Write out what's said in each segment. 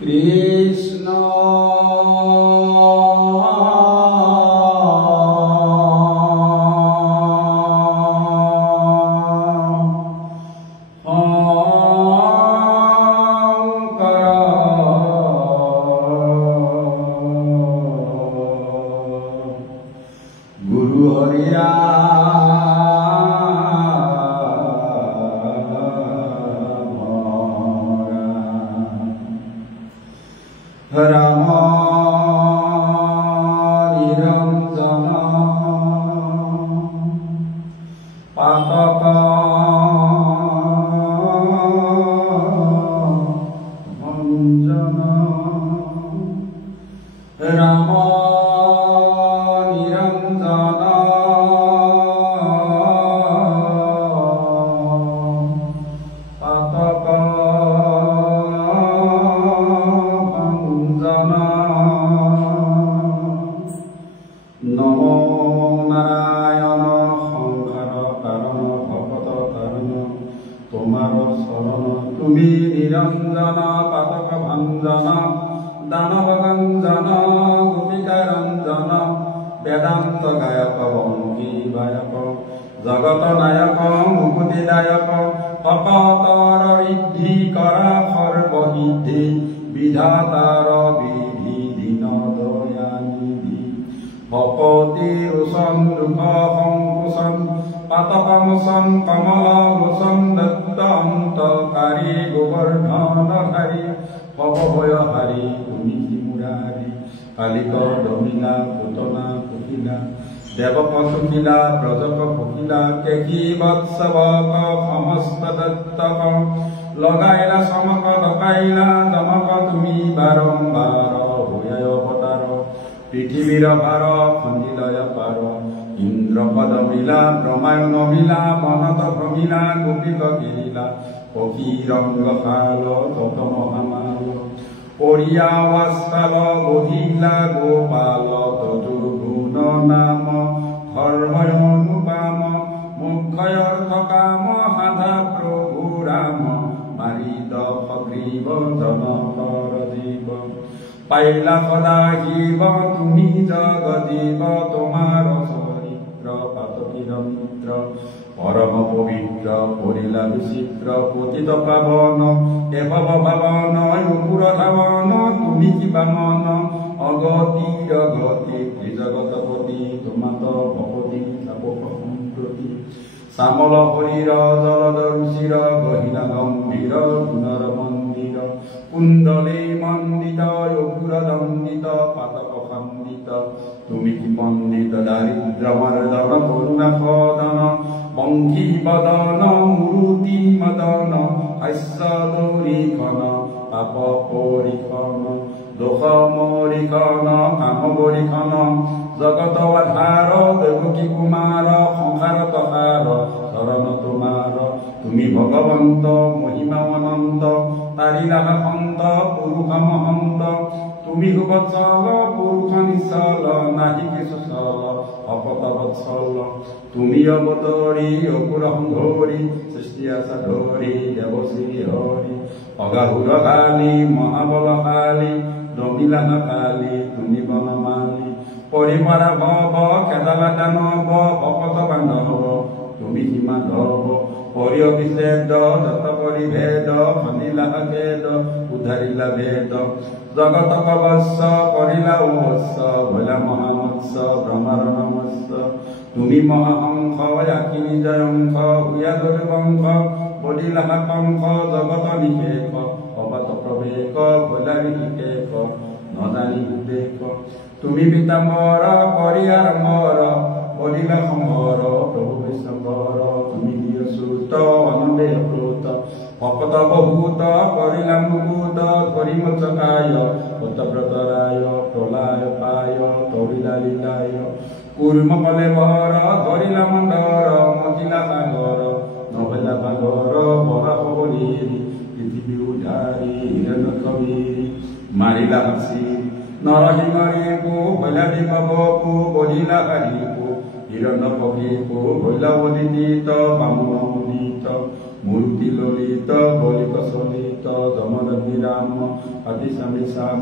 Krishna পাইলা সদা শিব তুমি জগদীব তোমার চরিত্র পাতকীর মিত্র পরম পবিত্র করিলা বিচিত্র পতিত পাবন এভব ভাবন অপুর ধাবন তুমি কিবা মন অগতির গতি ত্রিজগতপতি তোমাত ভপতি তাপক সম্প্রতি শ্যামল হরির জলদ ৰুচিৰ গহীনা গম্ভীর গুণর মন্দির কুণ্ডলে মন্দিত অপুর দণ্ডিত পাতক খণ্ডিত তুমি কি পণ্ডিত দারিদ্র মর্দন করুণা সদন বংশী বদন মূর্তি মদন হাস্য দৌরিখন পাপ পরিখন দোষ মরিখন কাম বরিখন জগত আধার দেৱকী কুমাৰ সংসাৰ তহাৰ চৰণ তোমাৰ তুমি ভগবন্ত মহিমা অনন্ত তাৰিলা সন্ত পুৰুষ মহন্ত তুমি সুবৎসল পুৰুষ নিশ্চল নাহি কিছু চল অপত বৎসল তুমি অৱতৰী অপুৰ সংঘৰী সৃষ্টি আছা ধৰি দেৱশ্ৰী হৰি অগাহুৰ কালী মহাবলশালী দমিলা কালী তুমি বনমালী পৰিমৰা ভৱ খেদালা দানৱ ভকত বান্ধৱ তুমি হিমাধৱ পৰি অভিষেদ দত্ত পৰিভেদ খনিলা খেদ উদ্ধাৰিলা ভেদ জগত কবৎস কৰিলা উৎস ভোলা মহামৎস ব্ৰহ্মাৰ নমস্য তুমি মহাহংস আকিনি জয়ংস হুয়া দুৰ্বংশ বদিলা কংস জগত নিশেষ অবাত প্ৰৱেশ ভোলা নিশেষ নজানি উদ্দেশ তুমি পিতাম্বৰ কৰিয়াৰ মৰ বদিলা সম্বৰ প্ৰভু বিশ্বম্বৰ তুমি সুত অনন্দে অপ্লুত ভকত বহুত কৰিলা মুকুত ধৰি মচকায় ভূতব্ৰতৰায় প্ৰলয় পায় তৰিলা লীলায় কুৰ্ম কলে বৰ ধৰিলা মন্দৰ মজিলা সাগৰ নভেলা ভাগৰ বৰা সবলীৰি পৃথিৱী উধাৰি হিৰণ কবিৰি মাৰিলা হাসি নৰসিংহৰিপু ভৈলা দিমবপু বলিলা হাৰিপু হিৰণ কবিপু ভৈলা বলিত বামুণ মুদিত মূৰ্তি ললিত বলি প্ৰচলিত পুত্ৰ যমদগ্নি ৰাম অতি স্বামী শ্যাম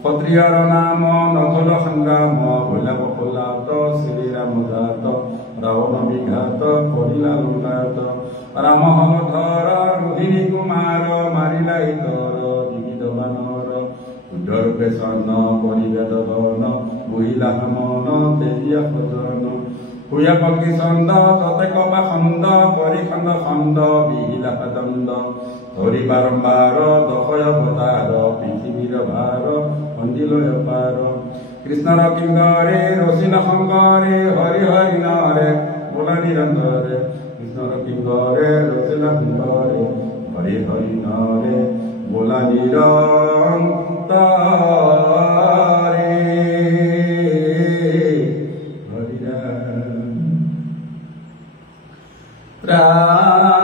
ক্ষত্ৰিয়ৰ নাম নথল সংগ্ৰাম ভৈলাব কলাত শ্ৰীৰাম জাত ৰাৱণ বিঘাত কৰিলা লুকাত ৰাম হলধৰ ৰোহিণী কুমাৰ মাৰিলা ইতৰ দিবিদ বানৰ শুদ্ধৰূপে স্বৰ্ণ পৰিবেদ ধন বহিলা মন তেজিয়া সজন হুয়া পক্ষী ছন্দ ততে কপা খণ্ড পৰিখণ্ড খণ্ড বিহিলা দণ্ড ধৰি বাৰম্বাৰ দশয় অৱতাৰ পৃথিৱীৰ ভাৰ খণ্ডিলৈ পাৰ কৃষ্ণৰ কিংগৰে ৰচিন শংকৰে হৰি হৰি নৰে বোলা নিৰন্তৰে কৃষ্ণৰ কিংগৰে ৰচিন শংকৰে হৰি হৰি নৰে বোলা নিৰন্তৰে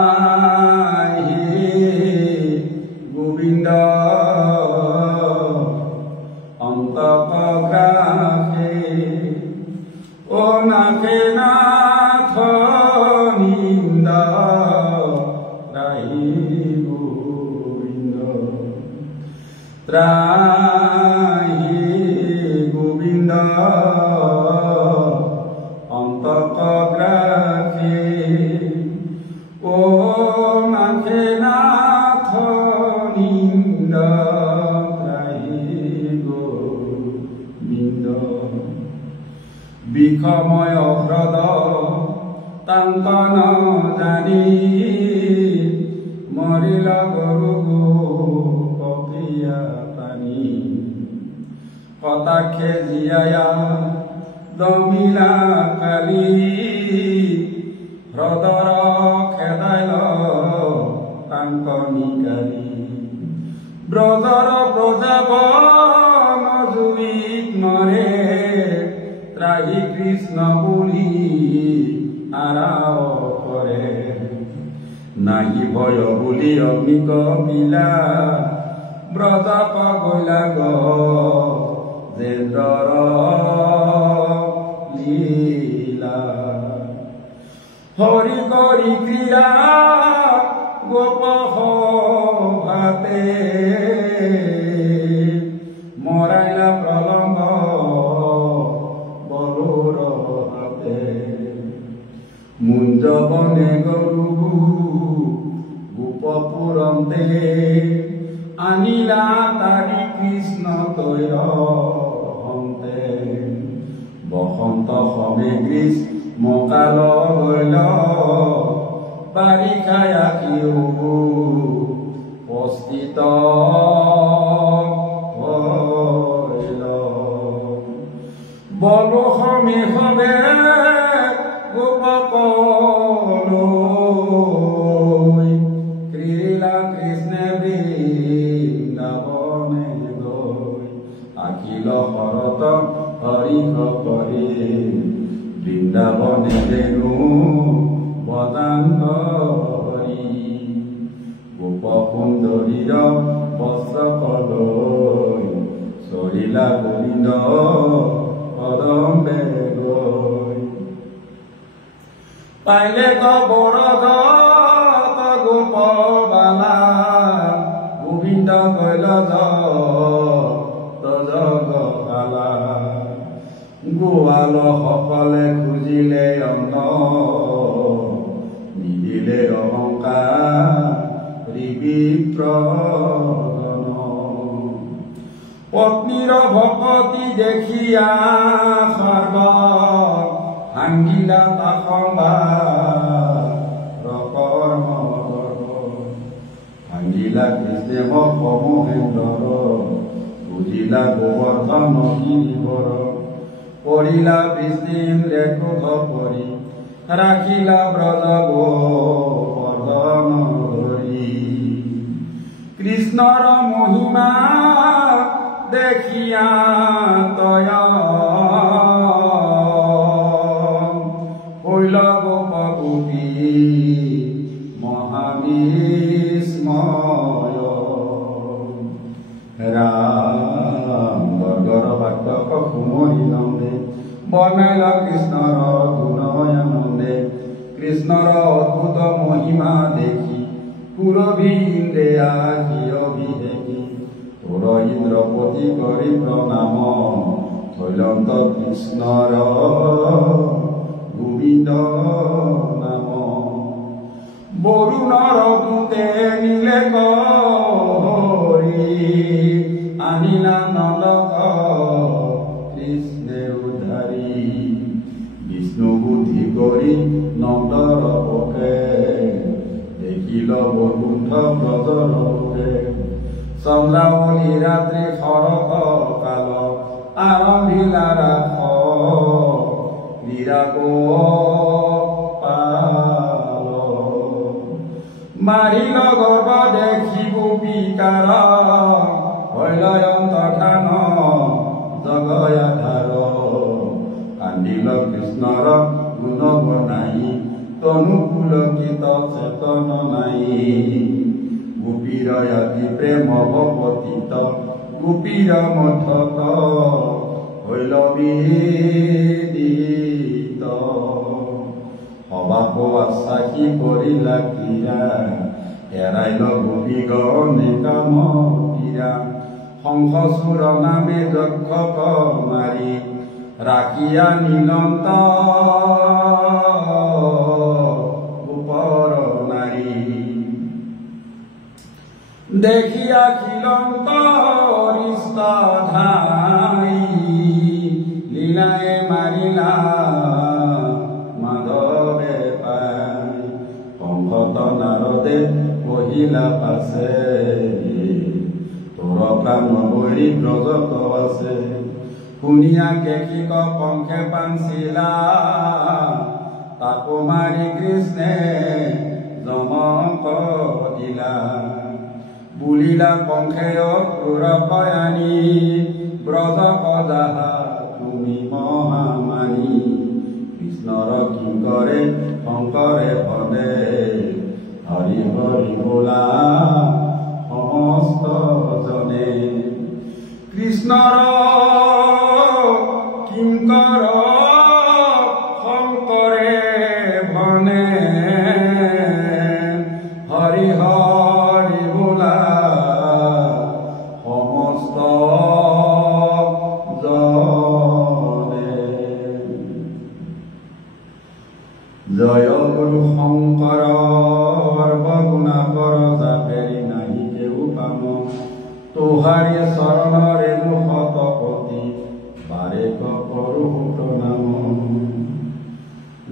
ত্ৰাহি গোবিন্দ অন্তঃগ্ৰাহে ও নাথে নাথ নিন্দ ত্ৰাহি গোবিন্দ ত্ৰাহি গোবিন্দ অন্তঃগ্ৰাহে ও নাথে নাথ নিন্দ ত্ৰাহি গোবিন্দ বিষময় হ্ৰদ তান্তন জানি মৰিল গৰু কপিয়া পানী কটাক্ষে জীয়ায়া দমিলা কালি হ্ৰদৰ খেদাইল তাংক নিকালি ব্ৰজৰ প্ৰজাপন জুইত মৰে ত্ৰাহি কৃষ্ণ বুলি আৰাও কৰে নাহি ভয় বুলি অগ্নি কপিলা ব্ৰজাপ গলা গজেন্দ্ৰৰ লীলা হৰি কৰি ক্ৰীড়া গোপ সভাতে মৰাইলা প্ৰলম্ব বলোৰ হাতে মুঞ্জ বনে গৰু গোপপুৰন্তে আনিলা তাৰি কৃষ্ণ তৈৰ হন্তে বসন্ত সমে গ্ৰীষ্ম মকাল গল বাৰিষাই আখিও উপস্থিত হইল বলো সমে সবে গোপকলৈ ক্ৰীড়া কৃষ্ণে বৃন্দাবনে গৈ আখিল শৰৎ হৰিষ কৰে বৃন্দাবনে দেনু বদান্ত হৰি গোপ সুন্দৰীৰ বস্ত্ৰকলৈ চৰিলা গোবিন্দ পদম্বে গৈ পাইলে বৰদ গোপ বালা গোবিন্দ কৈল জগশালা গোৱাল সকলে খুজিলে অন্ন নিদিলে অহংকাৰ বিপ্ৰ পত্নীৰ ভকতি দেখিয়া স্বৰ্গ ভাঙ্গিলা কৰ্ম ভাঙ্গিলা কৃষ্ণে মহেন্দ্ৰ বুজিলা গোবৰ্ধন গিৰিবৰ কৰিলা বিষ্ণুৰে ক্ৰোধ কৰি ৰাখিলা ব্ৰজ গোবৰ্ধন ধৰি কৃষ্ণৰ মহিমা দেখিয়া তয় হইল গোপ গোপী মহাবিস্ময় ৰাম বৰ্গৰ বাক্য কুমৰি নন্দে বৰ্ণাইল কৃষ্ণৰ গুণময় নন্দে কৃষ্ণৰ অদ্ভুত মহিমা দেখি পুরবী ইন্দ্রে আখি অভিষেকী তোর ইন্দ্রপতি করি প্রণাম থৈলন্ত কৃষ্ণর গোবিন্দ নাম বরুণর দূতে নীলে করি আনিলা নলক কৃষ্ণে উদ্ধারি বিষ্ণু বুদ্ধি করি নন্দর পক্ষে দেখিল বৈকুণ্ঠ ব্রজর লোকে চন্দ্রাবলী রাত্রি খরক কাল আরম্ভিলা রাখ ক্রীড়া গোপাল মারিল গর্ব দেখি গোপিকার হইলয়ন্ত ঠান জগয়াধার কান্দিল কৃষ্ণর গুণ বনাই তনুকূল গীত চেতন নাই গোপীর অতি প্রেম পতিত গোপীর মঠত হইল বিদিত অবাক আশ্বাসী করিলা ক্রীড়া এৰাইল গোপী গণে কাম পীড়া শংখচূড় নামে যক্ষক মাৰি ৰাখিয়া নীলন্ত গোপৰ নাৰী দেখিয়া খিলন্ত হৰিস্ত ধাই লীলায়ে মাৰিলা মাধৱে পাই শংখত নাৰদে কহিলা পাছে তোৰ প্ৰাণ বৈৰী ব্ৰজত আছে শুনিয়া কেশিক পংখে পাঞ্চিলা তাকো মাৰি কৃষ্ণে জমক দিলা বুলিলা পংখেয় ক্ৰূৰ কয়ানী ব্ৰজ পদাহা তুমি মহামানী কৃষ্ণৰ কিংকৰে শংকৰে পদে হৰি হৰি বোলা সমস্ত জনে কৃষ্ণৰ কিংকৰ শংকৰে ভনে হৰি হৰি বোলা সমস্ত জনে জয় গুৰু শংকৰ সৰ্বগুণাকৰ জাপেৰি নাহি কেউ পাম তোহাৰি চৰণৰে শতপতি বাৰেক পৰুহুত নাম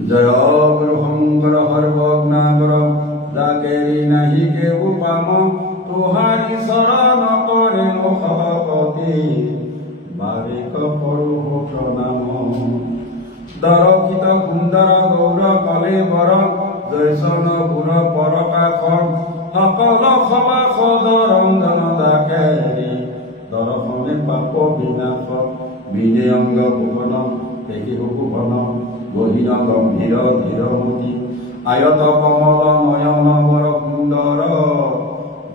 জয় গুৰু শংকৰ সৰ্বগুণাকৰ জাকেৰি নাহি কেউ পাম তোহাৰি চৰণ কৰে শতপতি বাৰেক পৰুহুত নাম দৰক্ষিত সুন্দৰ গৌৰ কলে বৰ জয়সন গুৰ পৰকাশ সকল সভা সদৰঞ্জন দাকেৰি দৰ্শনে পাপ বিনাশ বিনে অংগ ভুৱন দেখি ভুৱন গহীন গম্ভীৰ ধীৰমতি আয়ত কমল নয়ন বৰ সুন্দৰ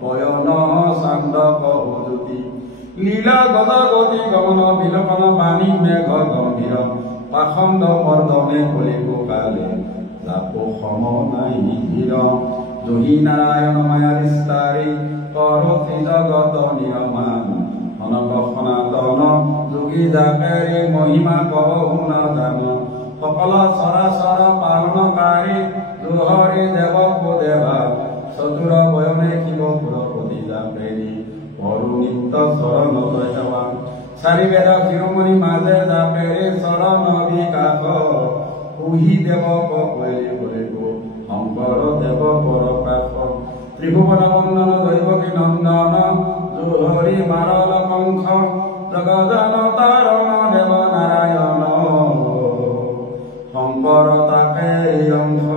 বয়ন চান্দক হুজুতি লীলা গদগতি গমন বিলপন বাণী মেঘ গম্ভীৰ পাখণ্ড মৰ্দনে কলিব কালে জাপো সম নাই ধীৰ যোগী নাৰায়ণ মায়া বিস্তাৰী কৰতি জগত নিৰমান অনক সনাতন যোগী জাকেৰি মহিমা কহু নাজান সকল চৰাচৰ পালনকাৰী জোহৰি দেৱক দেৱা চতুৰ বয়নে শিৱ পুৰপতি জাকেৰি পৰু নিত্য চৰণ সেৱা চাৰি বেদ শিৰোমণি মাজে জাপেৰি চৰণ বিকাশ পুহি দেৱক কৈলি কৰিব শংকৰ দেৱ পৰকাশ ত্ৰিভুৱন বন্দন দৈৱকী নন্দন জোহৰি মাৰল কংখ জগজান তাৰণ দেৱ নাৰায়ণ শংকৰ তাকে অংশ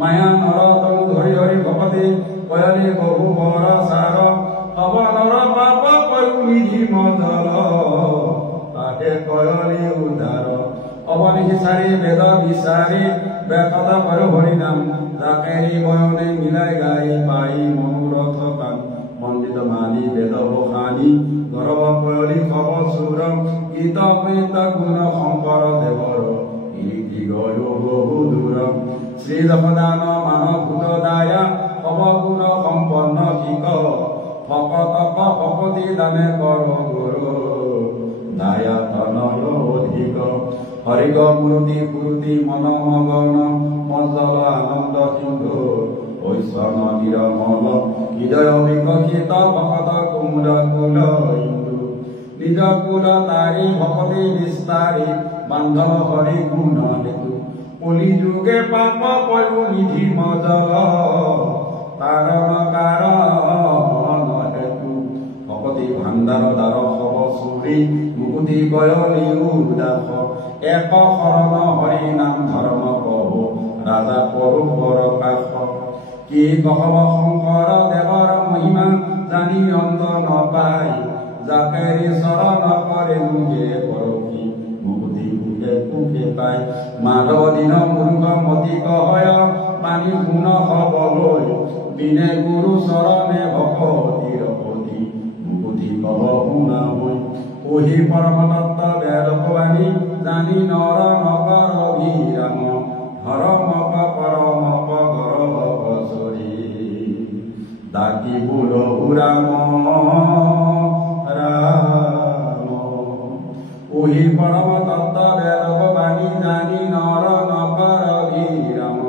মায়া নৰতম ধৰি হৰি ভকতি কয়লি বহু বৰ সাৰ পৱনৰ পাপ কয়ু নিধি মজল তাকে কয়লি উদ্ধাৰ অৱনিশি চাৰি বেদ বিচাৰি বেকত কৰো হৰি নাম জাকেৰি বয়নে মিলাই গাই পাই মনোৰথ কাম মন্দিত মালি বেদ বখানি গৰব কয়লি খব চুৰ গীত প্ৰীত গুণ শংকৰ দেৱৰ কীৰ্তি গয় বহু দূৰ শ্ৰী জগদান মানৱ ভূত দায়া খব গুণ অধিক ভকতক ভকতি দানে কৰ গুৰু দায়াতনয় অধিক হৰিগ মূৰ্তি পুৰুতি মন মগন মজ্জল আনন্দ সিন্ধু ঐশ্বন নিৰমল হৃদয় বিকশিত ভকত কুমুদ কুল ইন্দু নিজ কুল তাৰি ভকতি বিস্তাৰি বান্ধৱ হৰি গুণ হেতু কলি যুগে পাপ পয়ু নিধি মজল তাৰণ কাৰণ হেতু ভকতি ভাণ্ডাৰ দ্বাৰ সব চুৰি মুকুতি গয়লি উদাস এক শৰণ হৰি নাম ধৰ্ম কহু ৰাজা কৰো বৰ কাষ কি কহব শংকৰ দেৱৰ মহিমা জানি অন্ত নপাই যাকেৰি চৰণ কৰে মুখে পৰখি মুকুতি মুখে মুখে পাই মাধৱ দিন মূৰ্খ মতি কহয় পানী শুন হবলৈ বিনে গুৰু চৰণে ভকতিৰ পতি মুকুতি কব শুনা হৈ ওহি পৰম তত্ত্ব বেদ বাণী জানি নৰ নকৰ অভিৰাম হৰমপ পৰমপ গৰব চৰি ডাকি বোলহু ৰাম ৰাম ওহি পৰম তত্ত্ব বেদ বাণী জানি নৰ নকৰ অভিৰাম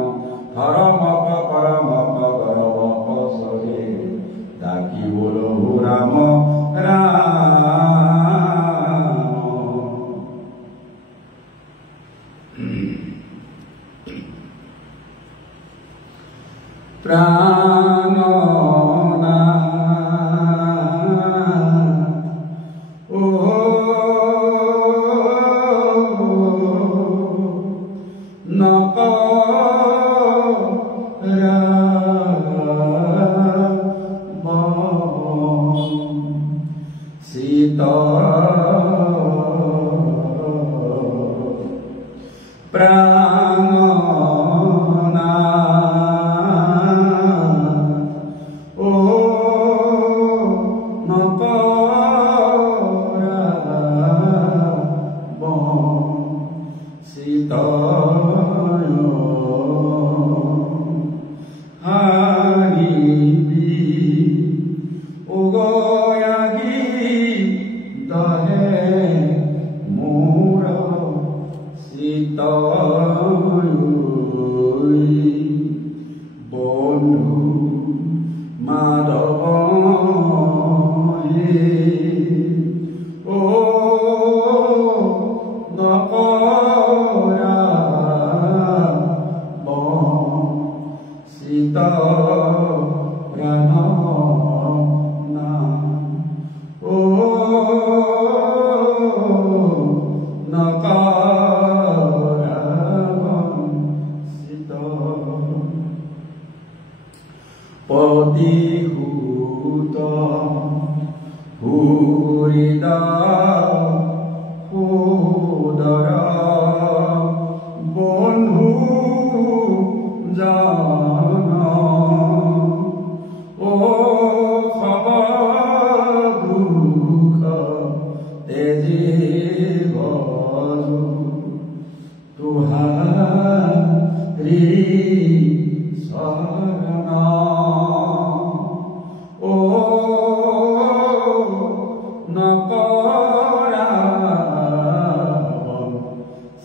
হৰমপ পৰমপ গৰব চৰি ডাকি বোলহু ৰাম প্ৰাণনাথ ও নকৰাব সীতা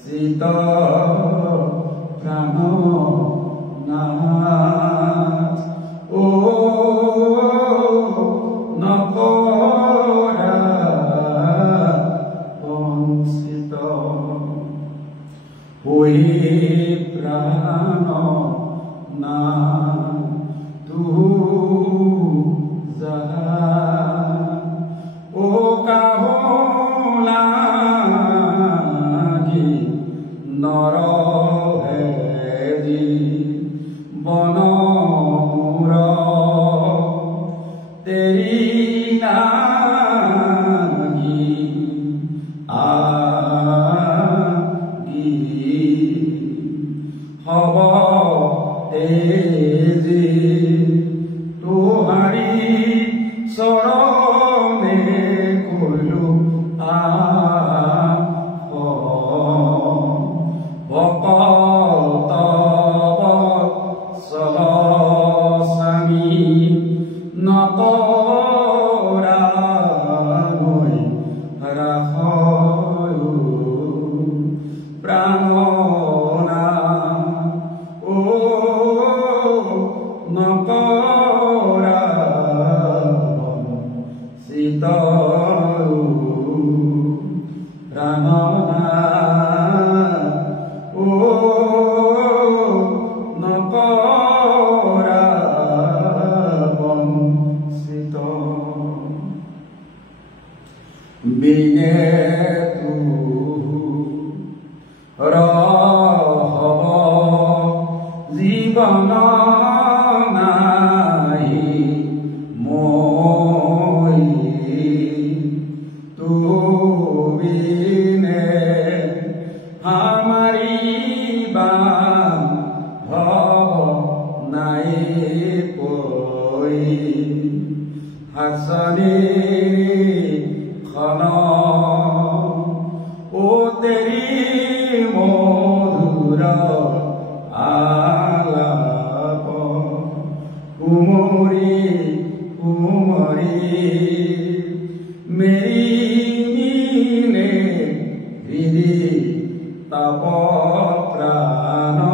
Sita Prano Na নকৰাকৈ ৰাখো প্ৰাণনা ও নকৰা চিতৰু প্ৰাণনা ও নকৰা বঞ্চিত বিনে ৰহব জীৱন নাই মই তুবিনে আমাৰিবা ভৱ নাই কৈ হাসনি খন ও তেৰি মধুৰ আলাপ কুমৰি কুমৰি মেৰি মিনে হৃদি তাপ প্ৰাণনাথ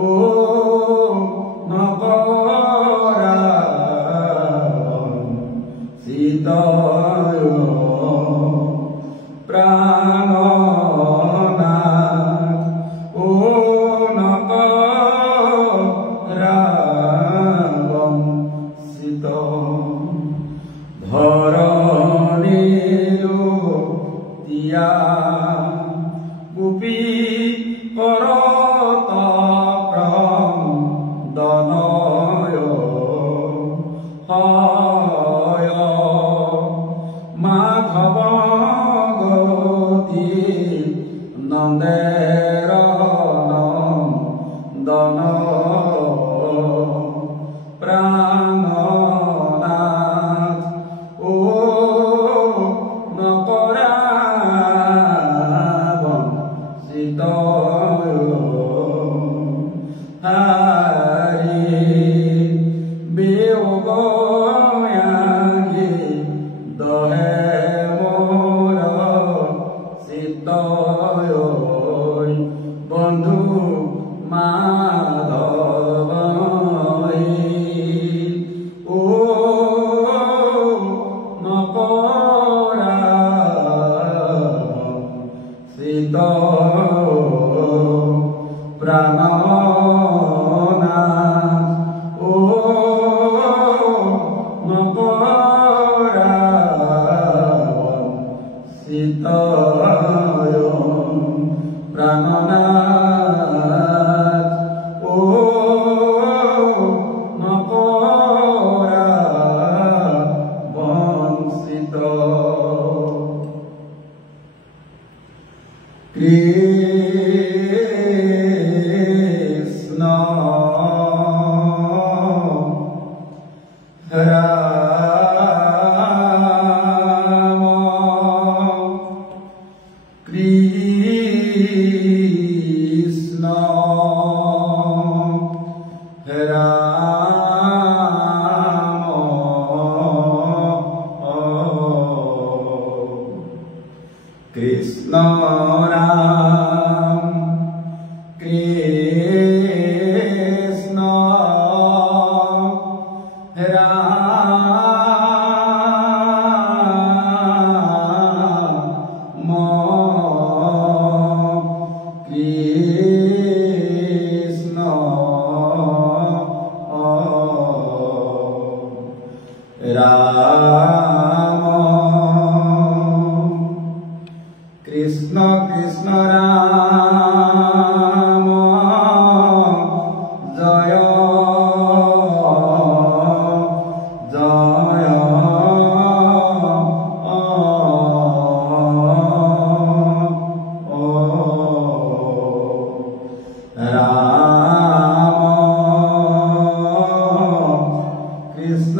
ও নকৰা চিতয় প্ৰাণনাথ ও নকৰা বঞ্চিত ধৰণিলো তিয়া গোপী কৰত ক্ৰন্দনয় হয় মাধৱ গতি নন্দেৰ নন্দন প্ৰাণনাথ ও নকৰা বঞ্চিত হাৰি বিয়োগয়াগি দহে মোৰ চিতয় বন্ধু মাধৱ ও নকৰা চিতয় প্ৰাণনাথ ও নকৰা চিতয় প্ৰাণনাথ ও নকৰা বঞ্চিত কৃষ্ণ রাম কৃষ্ণ কৃষ্ণ রাম কৃষ্ণ রাম কৃষ্ণ রাম কৃষ্ণ কৃষ্ণ রাম জয় জয় Ram Krishna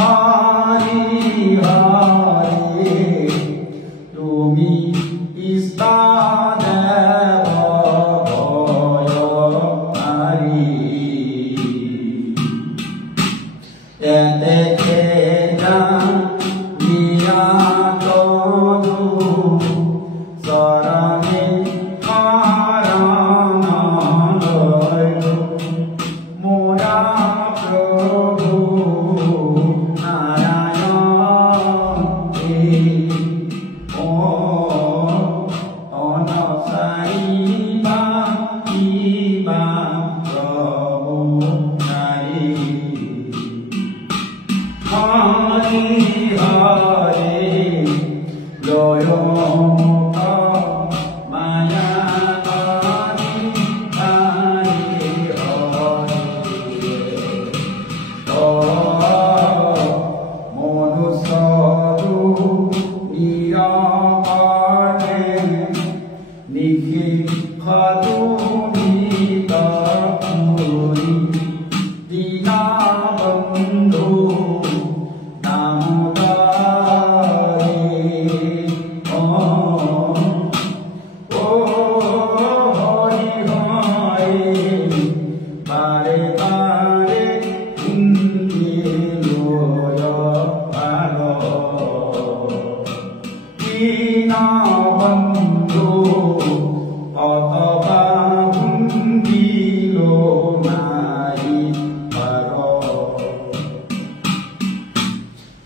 Hari Hari Tumi Istadeva Hari Eteketan Niyatodu Sarane Karanaloyo Mora Prabhu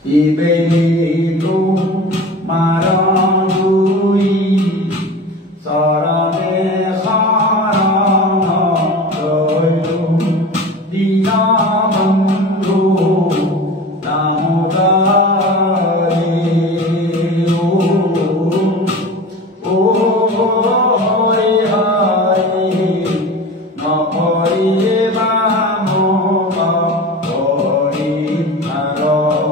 Ibelitu marandui sarane kharana koyu dinamandru namudari o Hari Hari Napari Vamo Hari Haro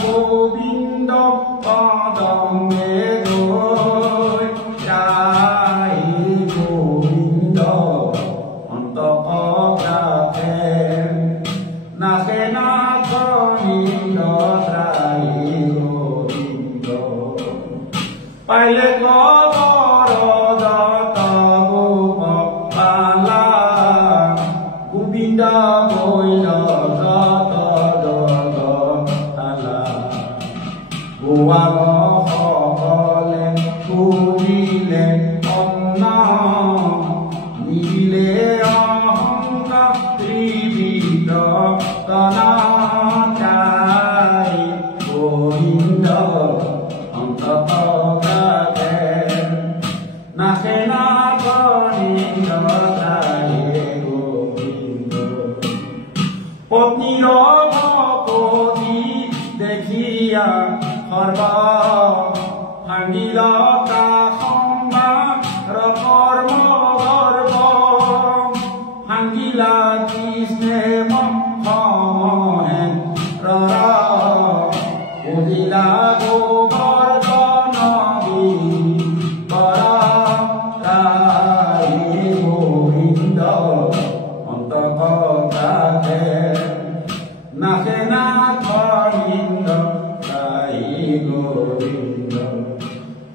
Govinda Padam Medoi Jai নাচে না গোবিন্দ গায়ে গোবিন্দ পত্নীর ভকতি দেখিয়া সর্ব ভাঙিল তা সম্ভাৰ কৰ্ম গৰ্ব ভাঙিলা কৃষ্ণে মহেন্দ্ৰৰ বুজিলা গোবৰ্ধন গিৰিধৰ গায়ে গোবিন্দ অন্তঃকথাতে নাচে না গোবিন্দ গায়ে গোবিন্দ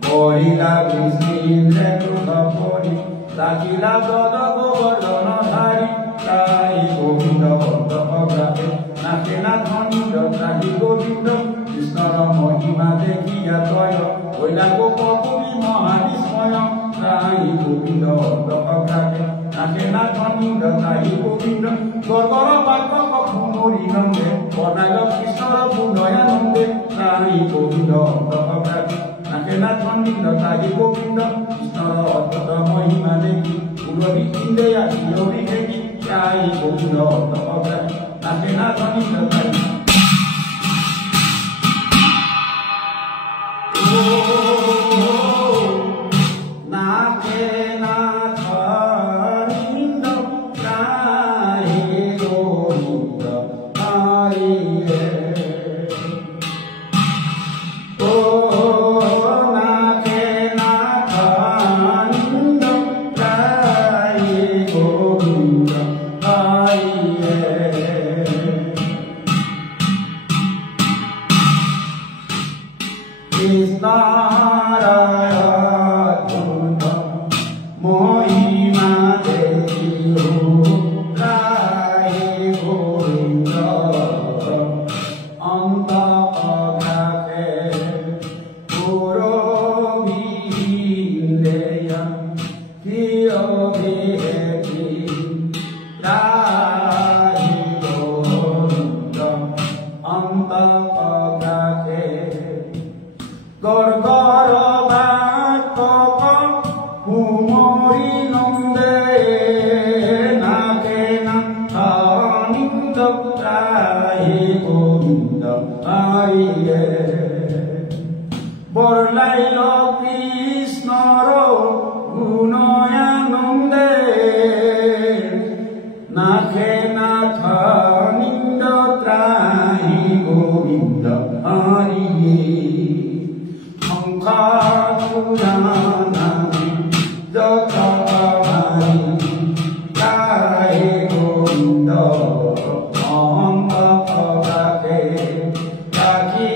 কৰিলা কৃষ্ণে ক্ৰোধ কৰি ৰাখিলা গদ গোবৰ্ধন ধাৰি গায়ে গোবিন্দ অন্তঃকথাতে নাচে না গোবিন্দ গায়ে গোবিন্দ কৃষ্ণৰ মহিমা দেখিয়া তয় হৈলা গোপপুৰী মহাবিস্ময় গায়ে গোবিন্দ অন্তঃকথাতে নাচে না গোবিন্দ গায়ে গোবিন্দ গৰ্বৰ বাক্য সুমৰি নন্দে বনাইল কৃষ্ণৰ পুনয়ানন্দে গায়ে গোবিন্দ অন্তঃকথাতে নাচে না গোবিন্দ গায়ে গোবিন্দ কৃষ্ণৰ অদ্ভুত মহিমা দেখি উৰবি ইন্দে আদি দেখি গায়ে গোবিন্দ অন্তঃকথাতে নাচে না গোবিন্দ গায়ে নাচে না গোবিন্দ গায়ে গোবিন্দ গায়ে নাচে না গোবিন্দ গায়ে গোবিন্দ গায়ে কৃষ্ণৰ অদ্ভুত মহিমা দেখিও গায়ে গোবিন্দ অন্তঃকথাতে পুৰবিন্দেয়া কিয়বিহেতি গায়ে গোবিন্দ অন্তঃকথাতে গৰ্গৰ বাক্য সুমৰি নন্দে নাচে না গোবিন্দ গায়ে গোবিন্দ গায়ে বৰলাইল কৃষ্ণৰ গুণয়ানন্দে নাচে না গোবিন্দ গায়ে গোবিন্দ গায়ে সংসারপুরাণানি যতবাণী গায়ে গোবিন্দ অন্তঃকথাতে রাখি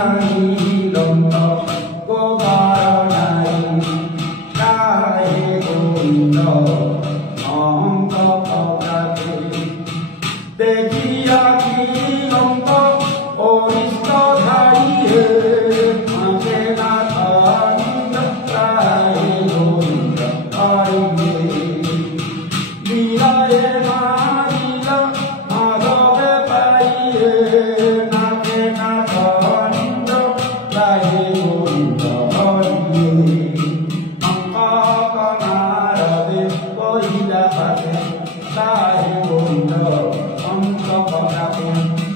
আনিলন্ত গোবারণাই গায়ে গোবিন্দ অন্তঃকথাতে দেখিয়া কিলন্ত অরিষ্ট ধারিয়ে নাচে না গোবিন্দ গায়ে গোবিন্দ গায়ে লীলায়ে মারিল মাধবে পাইয়ে নাচে না গোবিন্দ গায়ে গোবিন্দ গায়ে অঙ্কনারদে কহিলা পাতে গায়ে গোবিন্দ অন্তঃকথাতে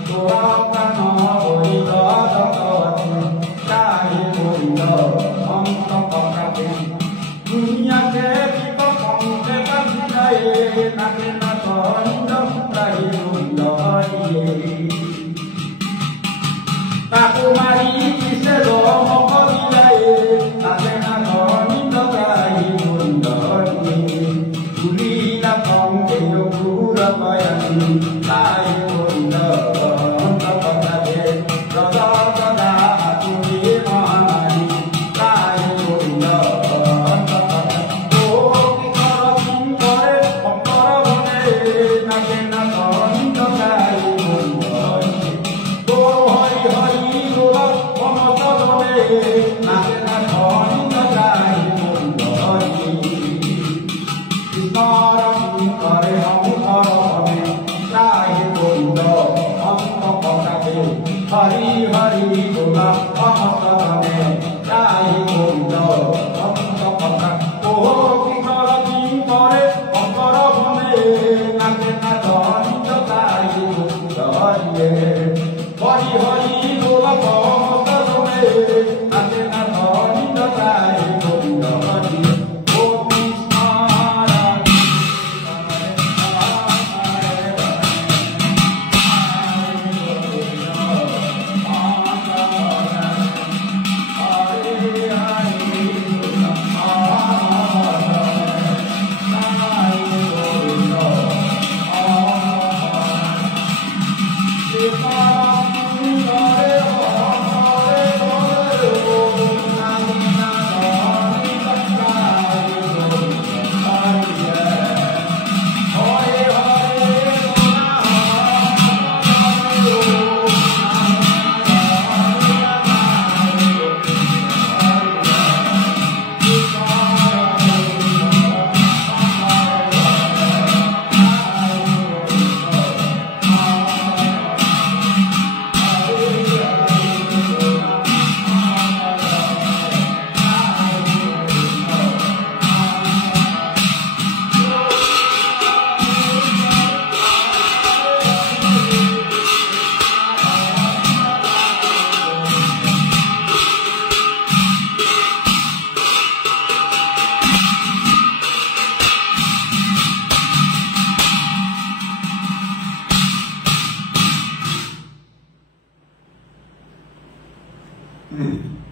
তোরা প্রাণ হরিল জগতে গায়ে গোবিন্দ অন্তঃকথাতে দুনিয়াকে বিক পঙ্কে কাজিলায়ে নাচে না গোবিন্দ গায়ে গোবিন্দ গায়ে তাকু মারি কিসে রমক দিলায়ে নাচে না গোবিন্দ গায়ে গোবিন্দ গায়ে তুলিলা পঙ্কে যোগুর কয়ানি গায়ে গোবিন্দ অন্তঃকথাতে সদা সদা তুমি মহামারী গায়ে গোবিন্দ অন্তঃকথাতে ও কিঙ্করে অপর বনে নাচে না গোবিন্দ গায়ে গোবিন্দ ও হরি হরি গোলা Mm.